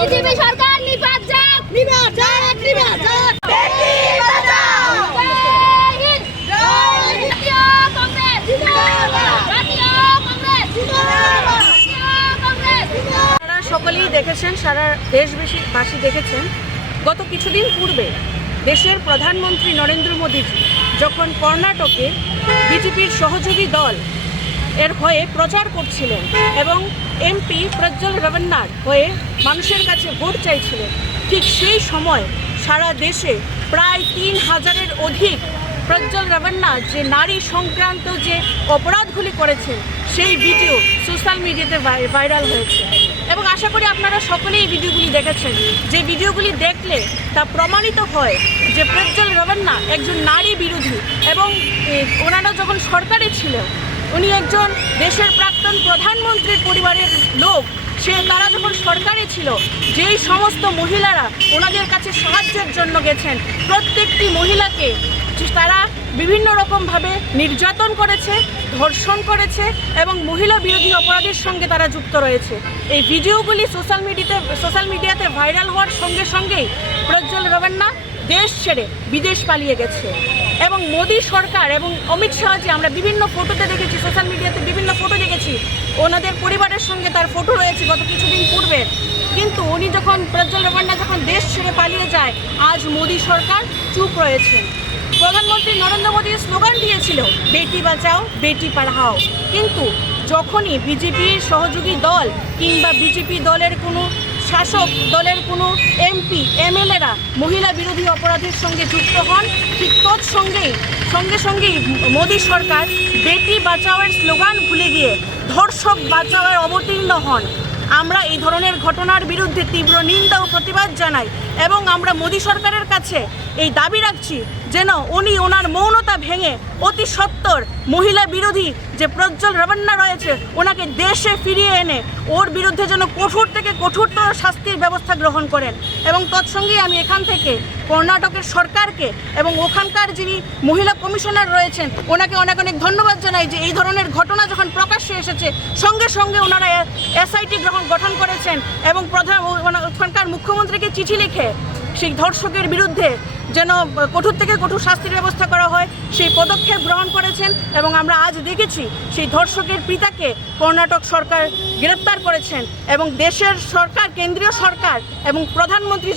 BJP সরকার নিপাত যাক। নিপাত যাক নিপাত যাক। সকলেই দেখেছেন সারা দেশবাসী দেখেছেন। গত কিছুদিন পূর্বে দেশের প্রধানমন্ত্রী নরেন্দ্র মোদীজি যখন কর্ণাটকে বিজেপির সহযোগী দল এর হয়ে প্রচার করছিলেন এবং এমপি প্রজ্জ্বল রবন্নার হয়ে মানুষের কাছে ভোট চাইছিলেন, ঠিক সেই সময় সারা দেশে প্রায় তিন হাজারের অধিক প্রজ্জ্বল রাভান্না যে নারী সংক্রান্ত যে অপরাধগুলি করেছেন, সেই ভিডিও সোশ্যাল মিডিয়াতে ভাইরাল হয়েছে। এবং আশা করি আপনারা সকলেই ভিডিওগুলি দেখেছেন। যে ভিডিওগুলি দেখলে তা প্রমাণিত হয় যে প্রজ্জ্বল রাভান্না একজন নারী বিরোধী এবং ওনারা যখন সরকারে ছিল উনি একজন দেশের প্রাক্তন প্রধানমন্ত্রীর পরিবারের লোক। সে, তারা যখন সরকারে ছিল, যেই সমস্ত মহিলারা ওনাদের কাছে সাহায্যের জন্য গেছেন, প্রত্যেকটি মহিলাকে তারা বিভিন্ন রকমভাবে নির্যাতন করেছে, ধর্ষণ করেছে এবং মহিলা বিরোধী অপরাধের সঙ্গে তারা যুক্ত রয়েছে। এই ভিডিওগুলি সোশ্যাল মিডিয়াতে সোশ্যাল মিডিয়াতে ভাইরাল হওয়ার সঙ্গে সঙ্গেই প্রজ্জ্বল রবান্না দেশ ছেড়ে বিদেশ পালিয়ে গেছে। এবং মোদী সরকার এবং অমিত শাহজি আমরা বিভিন্ন ফটোতে দেখেছি, সোশ্যাল মিডিয়াতে বিভিন্ন ফটো দেখেছি, ওনাদের পরিবারের সঙ্গে তার ফটো রয়েছে গত কিছুদিন পূর্বে। কিন্তু উনি যখন প্রজ্জ্বল রবান্না যখন দেশ ছেড়ে পালিয়ে যায়, আজ মোদী সরকার চুপ রয়েছেন। প্রধানমন্ত্রী নরেন্দ্র মোদী স্লোগান দিয়েছিল, বেটি বাঁচাও, বেটি পড়াও। কিন্তু যখনই বিজেপির সহযোগী দল কিংবা বিজেপি দলের কোনো শাসক, দলের কোনো এমপি, এমএলএরা মহিলা বিরোধী অপরাধের সঙ্গে যুক্ত হন, ঠিক তৎসঙ্গেই, সঙ্গে সঙ্গেই মোদী সরকার বেটি বাঁচাওয়ের স্লোগান ভুলে গিয়ে ধর্ষক বাঁচাওয়ের অবতীর্ণ হন। আমরা এই ধরনের ঘটনার বিরুদ্ধে তীব্র নিন্দা ও প্রতিবাদ জানাই এবং আমরা মোদী সরকারের কাছে এই দাবি রাখছি যেন উনি ওনার মৌনতা ভেঙে অতি সত্বর মহিলা বিরোধী যে প্রজ্জ্বল রবান্না রয়েছে, ওনাকে দেশে ফিরিয়ে এনে ওর বিরুদ্ধে যেন কঠোর থেকে কঠোরতর শাস্তির ব্যবস্থা গ্রহণ করেন। এবং তৎসঙ্গেই আমি এখান থেকে কর্ণাটকের সরকারকে এবং ওখানকার যিনি মহিলা কমিশনার রয়েছেন, ওনাকে অনেক অনেক ধন্যবাদ জানাই যে এই ধরনের ঘটনা যখন প্রকাশ্যে এসেছে, সঙ্গে সঙ্গে ওনারা এসআইটি গ্রহণ গঠন করেছেন এবং প্রধান ওখানকার মুখ্যমন্ত্রীকে চিঠি লিখে সেই ধর্ষকের বিরুদ্ধে যেন কঠোর থেকে কঠোর শাস্তির ব্যবস্থা করা হয়, সেই পদক্ষেপ গ্রহণ করেছেন এবং আমরা আজ দেখেছি সেই ধর্ষকের পিতাকে কর্ণাটক সরকার গ্রেপ্তার করেছেন এবং দেশের সরকার, কেন্দ্রীয় সরকার এবং প্রধানমন্ত্রী